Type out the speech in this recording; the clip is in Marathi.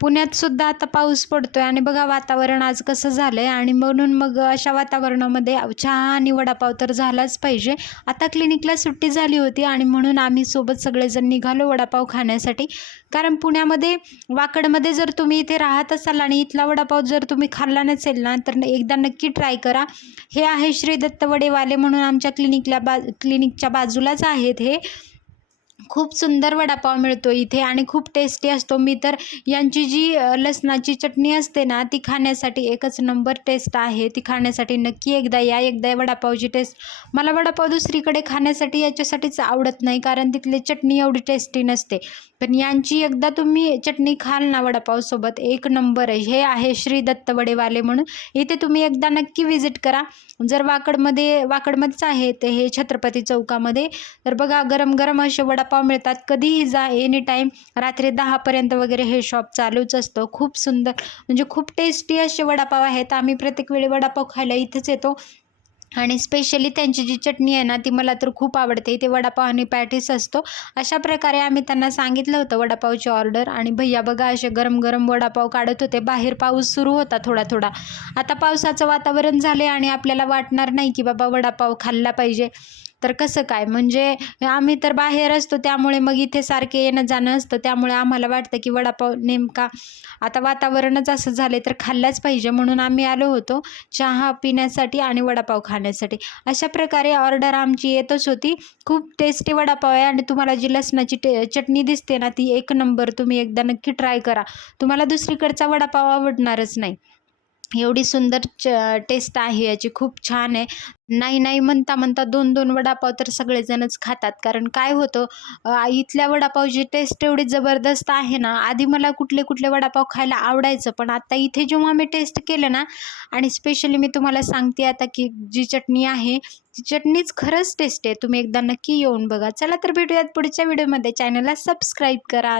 पुण्यात सुद्धा आता पाऊस पडतोय आणि बघा वातावरण आज कसं झालंय आणि म्हणून मग अशा वातावरणामध्ये चहा आणि वडापाव तर झालाच पाहिजे. आता क्लिनिकला सुट्टी झाली होती आणि म्हणून आम्ही सोबत सगळेजण निघालो वडापाव खाण्यासाठी. कारण पुण्यामध्ये वाकडमध्ये जर तुम्ही इथे राहत असाल आणि इथला वडापाव जर तुम्ही खाल्ला नसेल ना, तर एकदा नक्की ट्राय करा. हे आहे श्री दत्त वडेवाले म्हणून आमच्या क्लिनिकच्या बाजूलाच आहेत हे. खूप सुंदर वडापाव मिळतो इथे आणि खूप टेस्टी असतो. मी तर यांची जी लसणाची चटणी असते ना, ती खाण्यासाठी एकच नंबर टेस्ट आहे. ती खाण्यासाठी नक्की एकदा या. एकदा वडापावची टेस्ट मला वडापाव दुसरीकडे खाण्यासाठी याच्यासाठीच आवडत नाही, कारण तिथली चटणी एवढी टेस्टी नसते. पण यांची एकदा तुम्ही चटणी खाल ना वडापावसोबत, एक नंबर आहे. हे आहे श्री दत्त वडेवाले म्हणून. इथे तुम्ही एकदा नक्की व्हिजिट करा. जर वाकडमध्येच आहे ते हे छत्रपती चौकामध्ये. तर बघा गरम गरम असे वडापाव मिळतात. कधीही जा, एनी टाईम. रात्री 10पर्यंत वगैरे हे शॉप चालूच असतं. खूप सुंदर म्हणजे खूप टेस्टी असे वडापाव आहेत. आम्ही प्रत्येक वेळी वडापाव खायला इथेच येतो आणि स्पेशली त्यांची जी चटणी आहे ना, ती मला तर खूप आवडते. इथे वडापाव आणि पॅटीस असतो. अशा प्रकारे आम्ही त्यांना सांगितलं होतं वडापावची ऑर्डर आणि भैया बघा असे गरम गरम वडापाव काढत होते. बाहेर पाऊस सुरू होता थोडा थोडा. आता पावसाचं वातावरण झाले आणि आपल्याला वाटणार नाही की बाबा वडापाव खाल्ला पाहिजे. तर कसं काय, म्हणजे आम्ही तर बाहेर असतो, त्यामुळे मग इथे सारखे येणं जाणं असतं. त्यामुळे आम्हाला वाटतं की वडापाव नेमका आता वातावरणच असं झाले तर खाल्लाच पाहिजे, म्हणून आम्ही आलो होतो चहा पिण्यासाठी आणि वडापाव खाण्यासाठी. अशा प्रकारे ऑर्डर आमची येतच होती. खूप टेस्टी वडापाव आहे आणि तुम्हाला जी लसणाची चटणी दिसते ना, ती एक नंबर. तुम्ही एकदा नक्की ट्राय करा. तुम्हाला दुसरीकडचा वडापाव आवडणारच नाही. एवढी सुंदर टेस्ट आहे याची, खूप छान आहे. नाही नाही म्हणता म्हणता 2-2 वडापाव तर सगळेजणच खातात. कारण काय होतं, इथल्या वडापावची टेस्ट एवढी जबरदस्त आहे ना. आधी मला कुठले कुठले वडापाव खायला आवडायचं, पण आता इथे जेव्हा मी टेस्ट केलं ना, आणि स्पेशली मी तुम्हाला सांगते आता की जी चटणी आहे ती चटणीच खरंच टेस्ट आहे. तुम्ही एकदा नक्की येऊन बघा. चला तर भेटूयात पुढच्या व्हिडिओमध्ये. चॅनलला सबस्क्राईब करा.